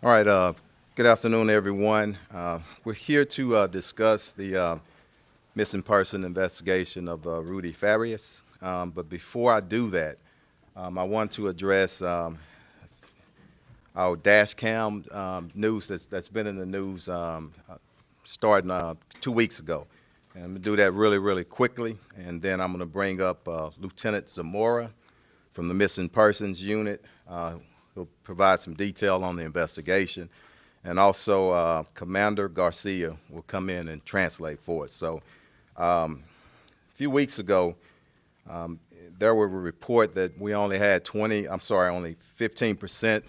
All right, good afternoon, everyone. We're here to discuss the missing person investigation of Rudy Farias. But before I do that, I want to address our dash cam news that's been in the news starting 2 weeks ago. And I'm going to do that really, really quickly, and then I'm going to bring up Lieutenant Zamora from the Missing Persons Unit. Who'll provide some detail on the investigation. And also Commander Garcia will come in and translate for us. So a few weeks ago, there were a report that we only had only 15%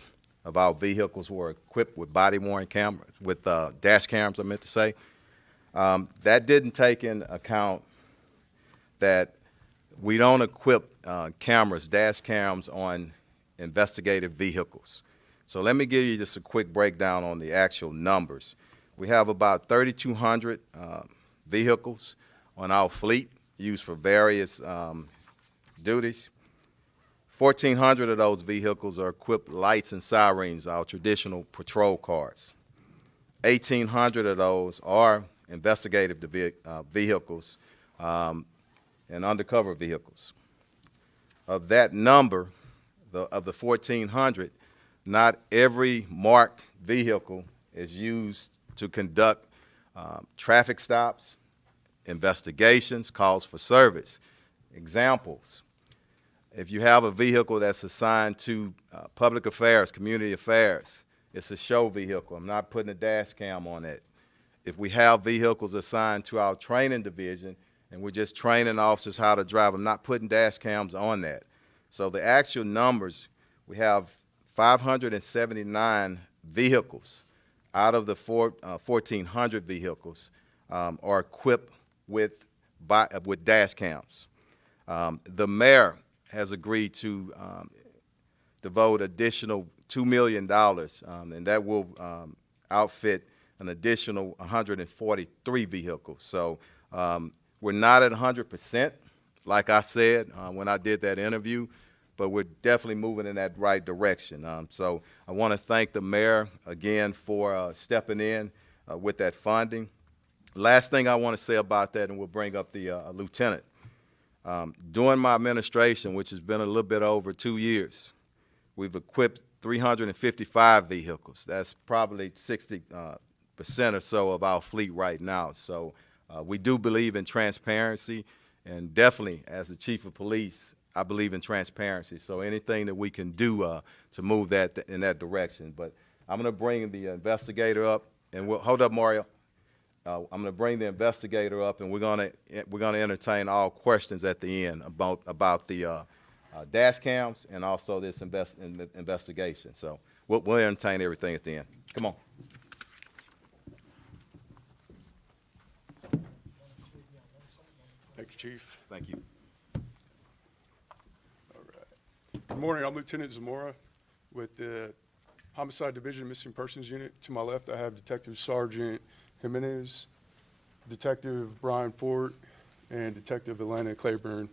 of our vehicles were equipped with body-worn cameras, with dash cams, I meant to say. That didn't take into account that we don't equip dash cams on investigative vehicles. So let me give you just a quick breakdown on the actual numbers. We have about 3,200 vehicles on our fleet used for various duties. 1,400 of those vehicles are equipped with lights and sirens, our traditional patrol cars. 1,800 of those are investigative vehicles and undercover vehicles. Of that number, of the 1,400, not every marked vehicle is used to conduct traffic stops, investigations, calls for service. Examples: if you have a vehicle that's assigned to public affairs, community affairs, it's a show vehicle. I'm not putting a dash cam on it. If we have vehicles assigned to our training division and we're just training officers how to drive, I'm not putting dash cams on that. So the actual numbers, we have 579 vehicles out of the 1,400 vehicles are equipped with dash cams. The mayor has agreed to devote additional $2 million, and that will outfit an additional 143 vehicles. So we're not at 100%, like I said when I did that interview, but we're definitely moving in that right direction. So I want to thank the mayor again for stepping in with that funding. Last thing I want to say about that, and we'll bring up the lieutenant. During my administration, which has been a little bit over 2 years, we've equipped 355 vehicles. That's probably 60% or so of our fleet right now. So we do believe in transparency, and definitely as the chief of police, I believe in transparency. So anything that we can do to move that in that direction. But I'm going to bring the investigator up, and we'll hold up, Mario. I'm going to bring the investigator up, and we're going to entertain all questions at the end about the dash cams and also this investigation. So we'll entertain everything at the end. Come on. Thank you, Chief. Thank you. All right. Good morning. I'm Lieutenant Zamora with the Homicide Division Missing Persons Unit. To my left, I have Detective Sergeant Jimenez, Detective Brian Fort, and Detective Atlanta Claiborne.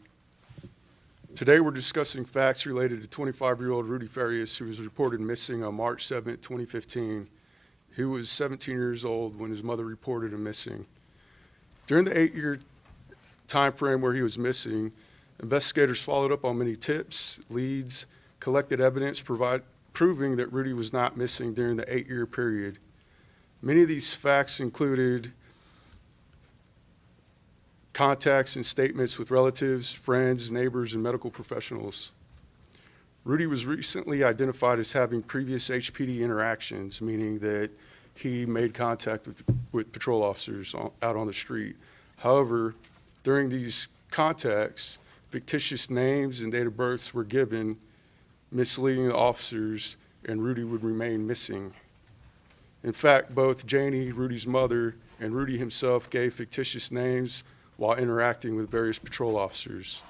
Today, we're discussing facts related to 25-year-old Rudy Farias, who was reported missing on March 7, 2015. He was 17 years old when his mother reported him missing. During the 8-year time frame where he was missing, investigators followed up on many tips, leads, collected evidence proving that Rudy was not missing during the 8-year period. Many of these facts included contacts and statements with relatives, friends, neighbors, and medical professionals. Rudy was recently identified as having previous HPD interactions, meaning that he made contact with patrol officers out on the street. However, during these contacts, fictitious names and date of births were given, misleading the officers, and Rudy would remain missing. In fact, both Janie, Rudy's mother, and Rudy himself gave fictitious names while interacting with various patrol officers.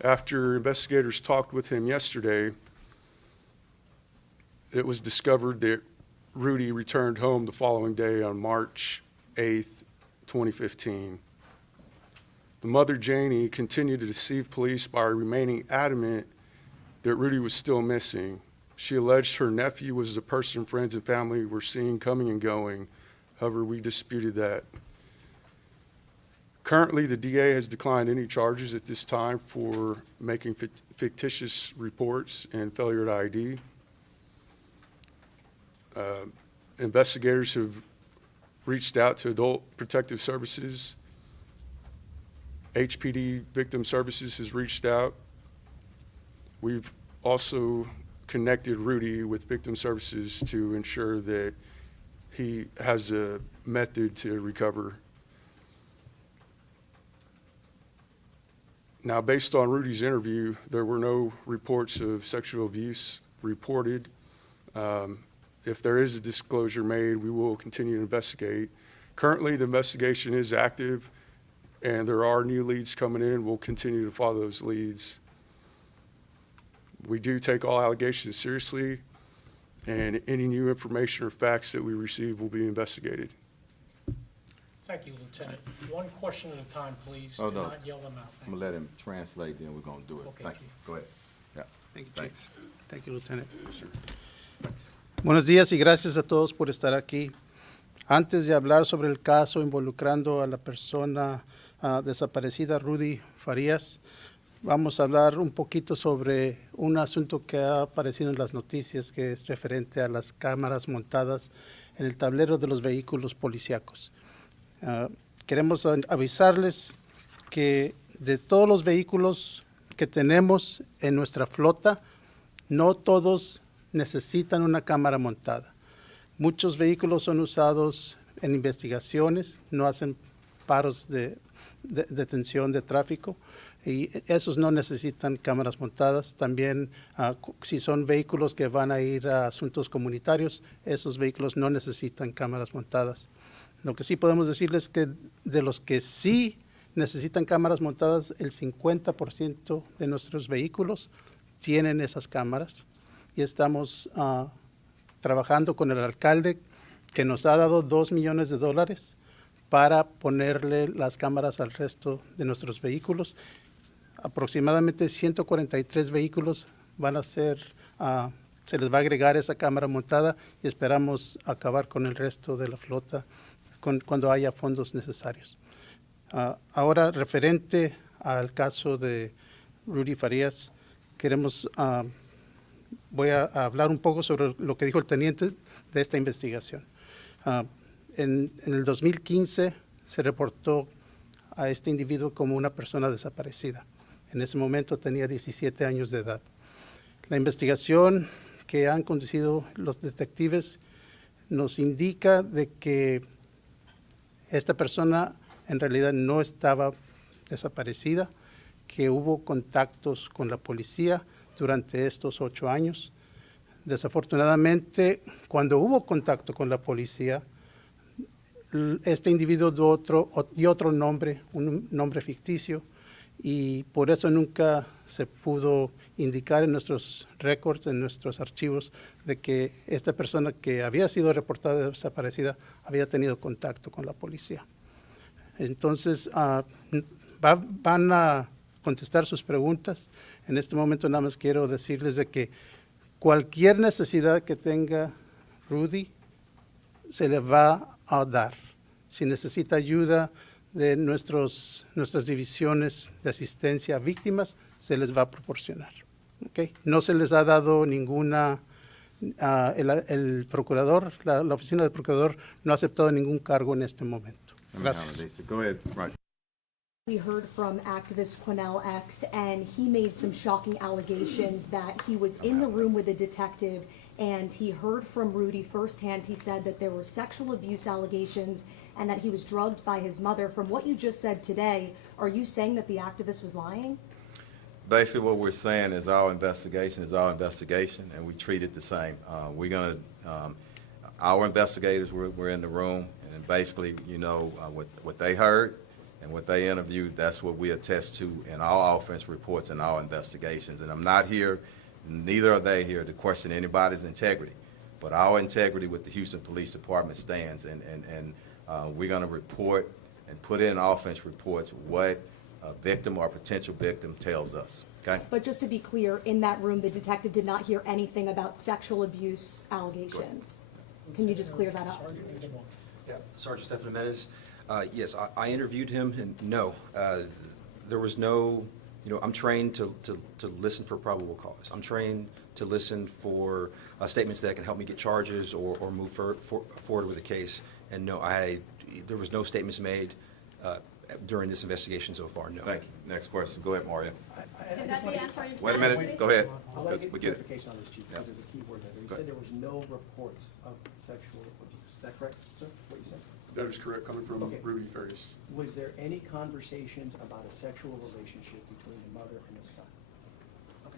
After investigators talked with him yesterday, it was discovered that Rudy returned home the following day on March 8th, 2015. The mother, Janie, continued to deceive police by remaining adamant that Rudy was still missing. She alleged her nephew was a person friends and family were seen coming and going. However, we disputed that. Currently, the DA has declined any charges at this time for making fictitious reports and failure to ID. Investigators have reached out to Adult Protective Services. HPD Victim Services has reached out. We've also connected Rudy with Victim Services to ensure that he has a method to recover. Now, based on Rudy's interview, there were no reports of sexual abuse reported. If there is a disclosure made, we will continue to investigate. Currently, the investigation is active, and there are new leads coming in. We'll continue to follow those leads. We do take all allegations seriously, and any new information or facts that we receive will be investigated. Thank you, Lieutenant. One question at a time, please. Oh, Do no. not yell them out. I'm gonna let him translate, then we're gonna do it. Okay, Thank you. Go ahead. Yeah. Thank you, Thanks. Chief. Thank you, Lieutenant. Buenos días y gracias a todos por estar aquí. Antes de hablar sobre el caso involucrando a la persona desaparecida Rudy Farías, vamos a hablar un poquito sobre un asunto que ha aparecido en las noticias, que es referente a las cámaras montadas en el tablero de los vehículos policíacos. Queremos avisarles que de todos los vehículos que tenemos en nuestra flota, no todos necesitan una cámara montada. Muchos vehículos son usados en investigaciones, no hacen paros de detención de tráfico y esos no necesitan cámaras montadas. También si son vehículos que van a ir a asuntos comunitarios, esos vehículos no necesitan cámaras montadas. Lo que sí podemos decirles es que de los que sí necesitan cámaras montadas, el 50% de nuestros vehículos tienen esas cámaras y estamos trabajando con el alcalde que nos ha dado $2 millones para ponerle las cámaras al resto de nuestros vehículos. Aproximadamente 143 vehículos van a ser, se les va a agregar esa cámara montada y esperamos acabar con el resto de la flota cuando haya fondos necesarios. Ahora, referente al caso de Rudy Farías, voy a hablar un poco sobre lo que dijo el teniente de esta investigación. En el 2015 se reportó a este individuo como una persona desaparecida. En ese momento tenía 17 años de edad. La investigación que han conducido los detectives nos indica de que esta persona en realidad no estaba desaparecida, que hubo contactos con la policía durante estos 8 años. Desafortunadamente, cuando hubo contacto con la policía, este individuo dio otro nombre, un nombre ficticio, y por eso nunca se pudo indicar en nuestros récords, en nuestros archivos, de que esta persona que había sido reportada desaparecida había tenido contacto con la policía. Entonces, van a contestar sus preguntas. En este momento nada más quiero decirles de que cualquier necesidad que tenga Rudy se le va a dar. Si necesita ayuda de nuestras divisiones de asistencia a víctimas, se les va a proporcionar. ¿Okay? No se les ha dado ninguna, el procurador, la oficina del procurador no ha aceptado ningún cargo en este momento. Gracias. Go ahead, Roger. We heard from activist Quinell X, and he made some shocking allegations that he was in the room with a detective and he heard from Rudy firsthand. He said that there were sexual abuse allegations and that he was drugged by his mother. From what you just said today, are you saying that the activist was lying? Basically, what we're saying is our investigation is our investigation, and we treat it the same. We're going to, our investigators were in the room, and basically, you know, what they heard and what they interviewed, that's what we attest to in our offense reports and our investigations. And I'm not here, neither are they here to question anybody's integrity, but our integrity with the Houston Police Department stands, and we're going to report and put in offense reports what a victim or potential victim tells us. Okay? But just to be clear, in that room, the detective did not hear anything about sexual abuse allegations. Can you just clear that up? Sergeant, good one. Yeah, Sergeant Stefan Jimenez. Yes, I interviewed him, and no, there was no, I'm trained to listen for probable cause. I'm trained to listen for statements that can help me get charges or move forward with a case. And no, there was no statements made during this investigation so far, no. Thank you. Next question. Go ahead, Mario. Can that be answered in Wait a Spanish, minute. please? Go ahead. I want to get We get it. clarification on this, Chief, because there's a key word there. You Go said ahead. there was no reports of sexual abuse. Is that correct, sir, what you said? That is correct, coming from Okay. Rudy Farias. Was there any conversations about a sexual relationship between the mother and the son?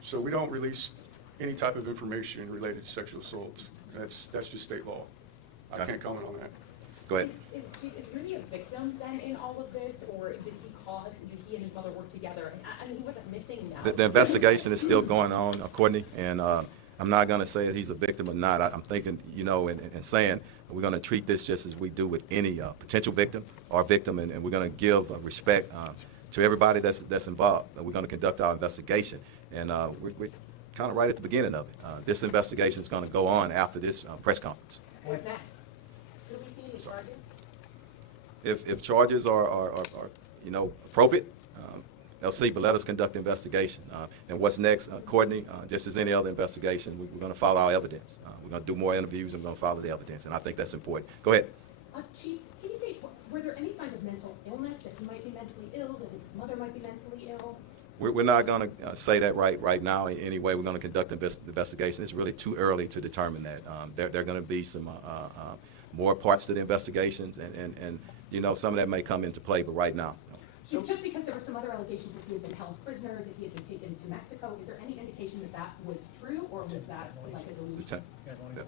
So we don't release any type of information related to sexual assaults. That's just state law. I Okay. can't comment on that. Go ahead. Is Rudy a victim then in all of this, or did he and his mother work together? And I mean, he wasn't missing now. The investigation is still going on, Courtney, and I'm not going to say that he's a victim or not. I'm thinking, and saying we're going to treat this just as we do with any potential victim or victim, and we're going to give respect to everybody that's involved. We're going to conduct our investigation, and we're kind of right at the beginning of it. This investigation is going to go on after this press conference. What's next? Will we see any charges? If charges are appropriate, they'll see, but let us conduct the investigation. And what's next, Courtney, just as any other investigation, we're going to follow our evidence. We're going to do more interviews, and we're going to follow the evidence, and I think that's important. Go ahead. Chief, can you say, were there any signs of mental illness, that he might be mentally ill, that his mother might be mentally ill? We're not going to say that right now. Anyway, we're going to conduct the investigation. It's really too early to determine that. There are going to be some more parts to the investigations, and some of that may come into play, but right now. Just because there were some other allegations that he had been held prisoner, that he had been taken to Mexico, is there any indication that that was true, or was that like a delusion? Lieutenant. You guys want to-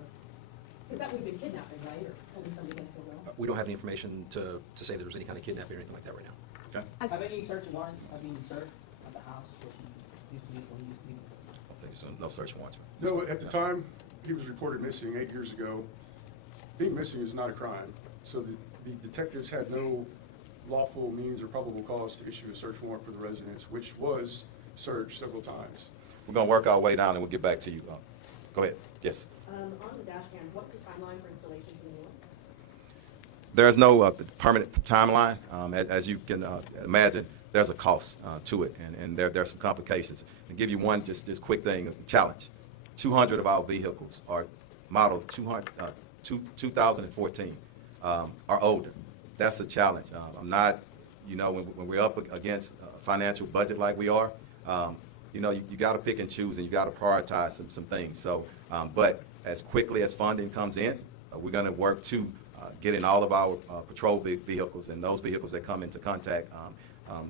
Because that would have been kidnapping, right, or holding somebody against their will? We don't have any information to say there was any kind of kidnapping or anything like that right now. Okay. Have any search warrants have been served at the house where he used to be, when he used to be? So no search warrants. No, at the time, he was reported missing 8 years ago. Being missing is not a crime, so the detectives had no lawful means or probable cause to issue a search warrant for the residence, which was searched several times. We're going to work our way down, and we'll get back to you. Go ahead. Yes. On the dash cams, what's the timeline for installation for the new ones? There's no permanent timeline. As you can imagine, there's a cost to it, and there are some complications. To give you one just quick thing, a challenge. 200 of our vehicles are modeled 2014 are older. That's a challenge. I'm not, when we're up against a financial budget like we are, you got to pick and choose, and you got to prioritize some things. So, but as quickly as funding comes in, we're going to work to get in all of our patrol vehicles and those vehicles that come into contact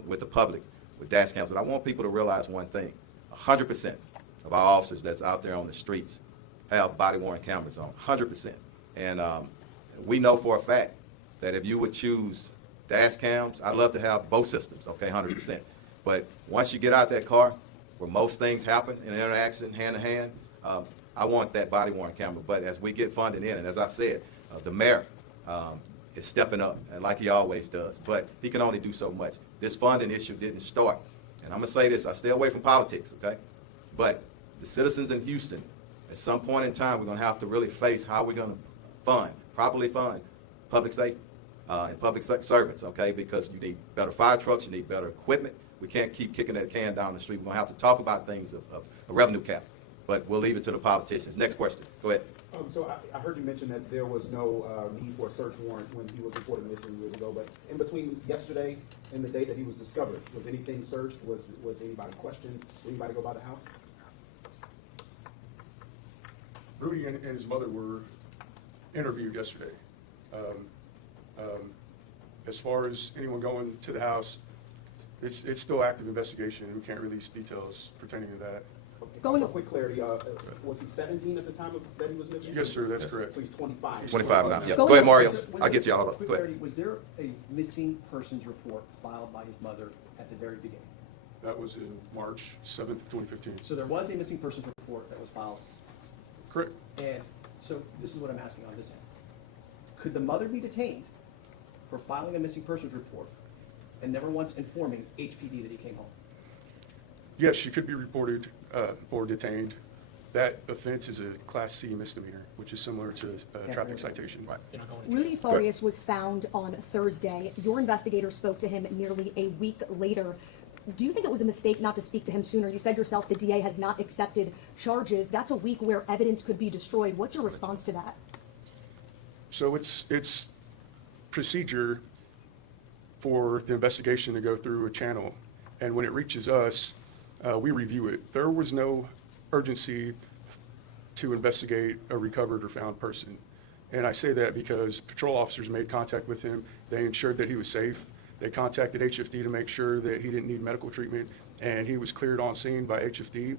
with the public with dash cams. But I want people to realize one thing: 100% of our officers that's out there on the streets have body-worn cameras on. 100%, and we know for a fact that if you would choose dash cams, I'd love to have both systems, okay, 100%. But once you get out that car, where most things happen in interaction, hand to hand, I want that body-worn camera. But as we get funding in, and as I said, the mayor is stepping up, and like he always does, but he can only do so much. This funding issue didn't start. And I'm going to say this, I stay away from politics, okay? But the citizens in Houston, at some point in time, we're going to have to really face how we're going to properly fund public safety and public servants, okay? Because you need better fire trucks, you need better equipment. We can't keep kicking that can down the street. We're going to have to talk about things of a revenue cap, but we'll leave it to the politicians. Next question. Go ahead. So I heard you mention that there was no need for a search warrant when he was reported missing years ago, but in between yesterday and the day that he was discovered, was anything searched? Was anybody questioned? Did anybody go by the house? Rudy and his mother were interviewed yesterday. As far as anyone going to the house, it's still active investigation, and we can't release details pertaining to that. Going- Also, quick clarity, was he 17 at the time that he was missing? Yes, sir, that's correct. So he's 25. 25 now. Yeah. Go Go ahead, ahead. Mario. Was I'll there- get you all up. Quick Go ahead. clarity, was there a missing persons report filed by his mother at the very beginning? That was in March 7th, 2015. So there was a missing persons report that was filed, Correct. and so this is what I'm asking on this end. Could the mother be detained for filing a missing persons report and never once informing HPD that he came home? Yes, she could be reported or detained. That offense is a Class C misdemeanor, which is similar to a traffic citation. You're not going to Rudy Farias was found on Thursday. Your investigator spoke to him nearly a week later. Do you think it was a mistake not to speak to him sooner? You said yourself the DA has not accepted charges. That's a week where evidence could be destroyed. What's your response to that? So it's procedure for the investigation to go through a channel, and when it reaches us, we review it. There was no urgency to investigate a recovered or found person. And I say that because patrol officers made contact with him. They ensured that he was safe. They contacted HFD to make sure that he didn't need medical treatment, and he was cleared on scene by HFD.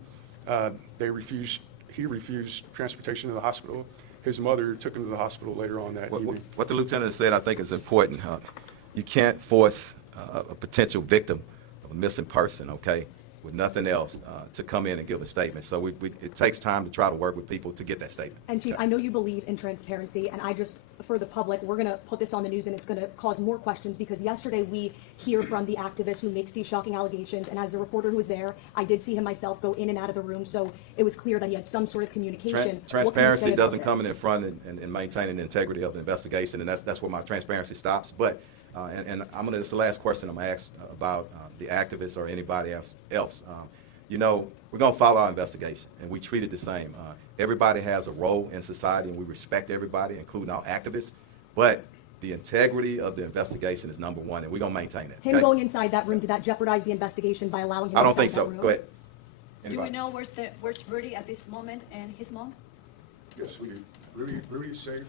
He refused transportation to the hospital. His mother took him to the hospital later on that evening. What the lieutenant said, I think, is important. You can't force a potential victim of a missing person, okay, with nothing else, to come in and give a statement. So it takes time to try to work with people to get that statement. And Chief, I know you believe in transparency, and I just, for the public, we're gonna put this on the news and it's gonna cause more questions, because yesterday we hear from the activist who makes these shocking allegations, and as a reporter who was there, I did see him myself go in and out of the room, so it was clear that he had some sort of communication. What can you say Transparency about doesn't this? come in front and maintaining the integrity of the investigation, and that's where my transparency stops. But, and this is the last question I'm gonna ask about the activists or anybody else. You know, we're going to follow our investigation, and we treat it the same. Everybody has a role in society, and we respect everybody, including our activists. But the integrity of the investigation is number one, and we're going to maintain it. Him Okay? going inside that room, did that jeopardize the investigation by allowing him I don't inside think so. that room? Go ahead. Do we Anybody? know where's Rudy at this moment and his mom? Yes, we do. Rudy's safe.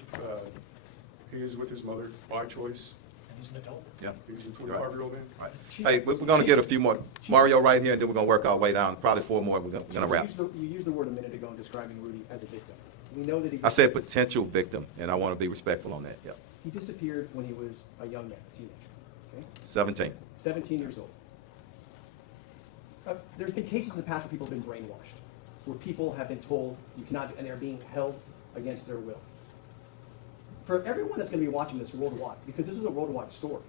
He is with his mother by choice. and he's an adult. Yeah. He's a 25-year-old man. Right. Hey, we're going to get a few more. Mario right here, and then we're going to work our way down. Probably 4 more. We're going to wrap. You used the word a minute ago in describing Rudy as a victim. We know that he I said potential victim, and I want to be respectful on that. Yeah. he disappeared when he was a young man, a teenager, okay? 17. 17 years old. There's been cases in the past where people have been brainwashed, where people have been told you cannot, and they're being held against their will. For everyone that's going to be watching this worldwide, because this is a worldwide story,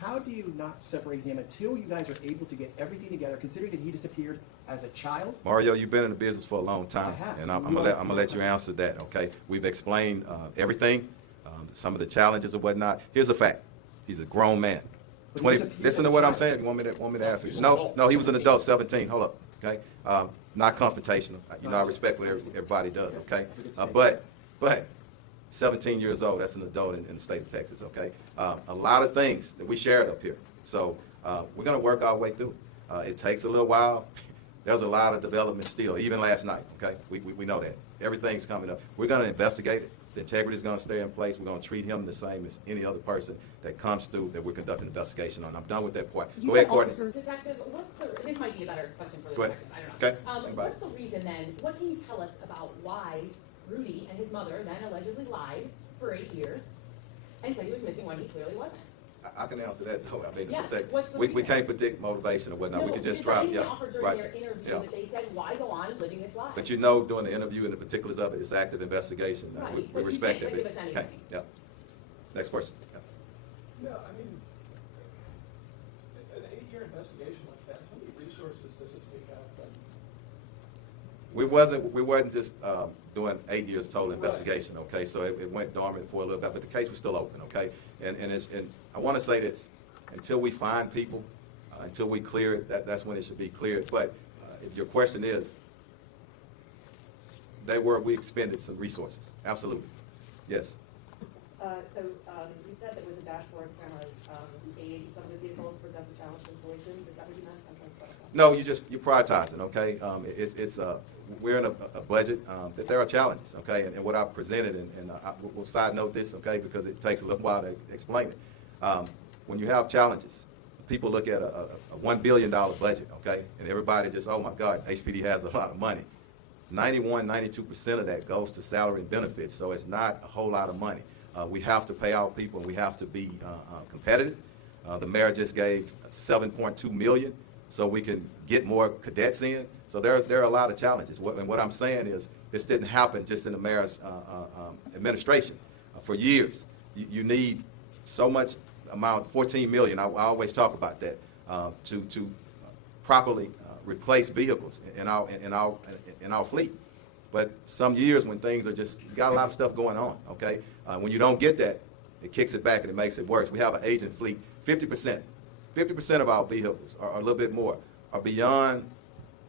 how do you not separate him until you guys are able to get everything together, considering that he disappeared as a child? Mario, you've been in the business for a long time, I have. and I'm gonna let you answer that. Okay, we've explained everything, some of the challenges and whatnot. Here's a fact: he's a grown man. But he 20. disappeared Listen as to a what I'm child. saying. You want me to answer? He was an No, adult, no, he was an 17. adult, 17. Hold up, okay. Not confrontational. You know, I respect what everybody does. Okay, but 17 years old. That's an adult in the state of Texas. Okay, a lot of things that we shared up here. So we're gonna work our way through. It takes a little while. There's a lot of development still, even last night, okay? We know that. Everything's coming up. We're going to investigate it. The integrity is going to stay in place. We're going to treat him the same as any other person that comes through that we're conducting an investigation on. I'm done with that part. You Go said ahead, Courtney. officers. Detective, this might be a better question for the Go ahead. detective, I don't know. Okay, anybody? What's the reason then, what can you tell us about why Rudy and his mother then allegedly lied for 8 years and said he was missing when he clearly wasn't? I can answer that, though. I mean, Yeah, what's the we reason? can't predict motivation or whatnot. We No, can just because try, they yeah, offered during right. their interview Yeah. that they said, why go on living this life? But you know, during the interview and the particulars of it, it's active investigation. Right, We but you respect can't that. give us Okay, anything. yeah. Next question. Yeah. Yeah, I mean, an 8-year investigation like that, how many resources does it take out? We weren't just doing 8 years total investigation, okay? So it went dormant for a little bit, but the case was still open, okay? And I want to say this: until we find people, until we clear it, that's when it should be cleared. But if your question is, we expended some resources, absolutely, yes. You said that with the dashboard cameras, age of some of the vehicles presents a challenge to installation. Is that what you meant? I'm trying to clarify. No, you prioritize it, okay? We're in a budget that there are challenges, okay? And what I presented, and we'll side note this, okay, because it takes a little while to explain it. When you have challenges, people look at a $1 billion budget, okay? And everybody just, oh my God, HPD has a lot of money. 92% of that goes to salary and benefits, so it's not a whole lot of money. We have to pay our people, and we have to be competitive. The mayor just gave $7.2 million so we can get more cadets in. So there are a lot of challenges. And what I'm saying is this didn't happen just in the mayor's administration. For years, you need so much amount, 14 million, I always talk about that, to properly replace vehicles in our fleet. But some years when things are just, you got a lot of stuff going on, okay? When you don't get that, it kicks it back and it makes it worse. We have an aging fleet. 50% of our vehicles, or a little bit more, are beyond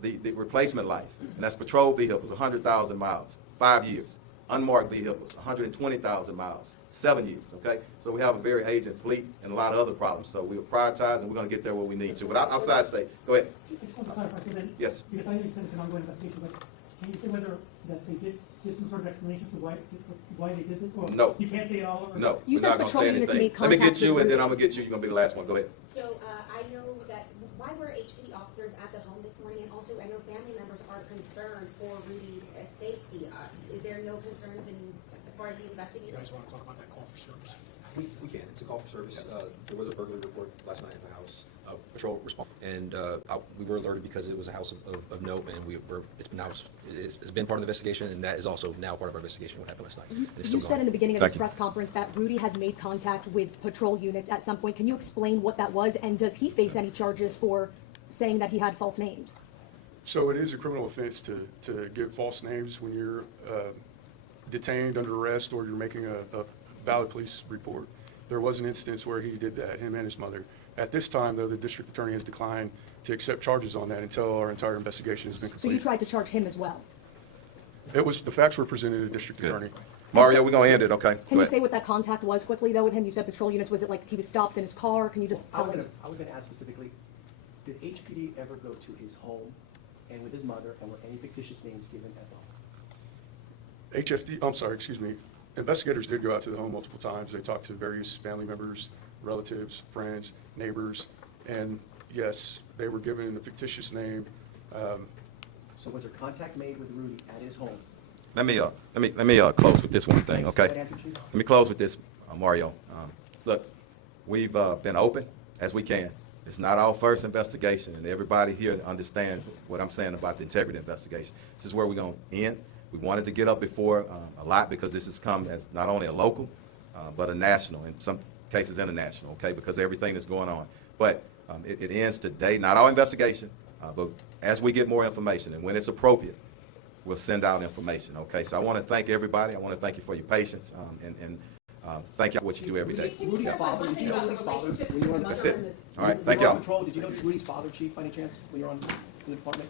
the replacement life. And that's patrol vehicles, 100,000 miles, 5 years. Unmarked vehicles, 120,000 miles, 7 years, okay? So we have a very aging fleet and a lot of other problems. So we'll prioritize and we're going to get there where we need to. But outside state, go ahead. Just want to clarify, so then, Yes. because I know you said it's an ongoing investigation, but can you say whether that they did give some sort of explanation as to why they did this? Or No. You can't say it all? Or? No. You we're said not gonna patrol say units anything. made Let me contact get you with and then Rudy. I'm going to get you. You're going to be the last one. Go ahead. So I know that, why were HPD officers at the home this morning? And also, I know family members are concerned for Rudy's safety. Is there no concerns as far as the You investigators? guys want to talk about that call for service? We can. It's a call for service. There was a burglary report last night at the house. Patrol respond, and we were alerted because it was a house of note, and it's been part of the investigation, and that is also now part of our investigation. What happened last night? And it's still You said in going. the beginning of Thank this you. press conference that Rudy has made contact with patrol units at some point. Can you explain what that was, and does he face any charges for saying that he had false names? So it is a criminal offense to give false names when you're detained under arrest or you're making a valid police report. There was an instance where he did that, him and his mother. At this time, though, the district attorney has declined to accept charges on that until our entire investigation has been So you completed. tried to charge him as well. The facts were presented to the district Good. attorney. Mario, we're going to end it, okay? Can Go you ahead. say what that contact was quickly, though, with him? You said patrol units. Was it like he was stopped in his car? Can you just tell us? I was going to ask specifically, did HPD ever go to his home and with his mother, and were any fictitious names given at the home? Investigators did go out to the home multiple times. They talked to various family members, relatives, friends, neighbors, and yes, they were given a fictitious name. So was there contact made with Rudy at his home? Let me close with this one thing, okay? That answer, Chief? Let me close with this, Mario. Look, we've been open as we can. It's not our first investigation, and everybody here understands what I'm saying about the integrity investigation. This is where we're going to end. We wanted to get up before a lot because this has come as not only a local, but a national, in some cases international, okay, because of everything that's going on. But it ends today, not our investigation, but as we get more information and when it's appropriate, we'll send out information, okay? So I want to thank everybody. I want to thank you for your patience, and thank you for what you do every day. Rudy's father, did you know Rudy's father when you were on the That's it. All right, thank y'all. Patrol, did you know Rudy's father, Chief, by any chance, when you were in the department?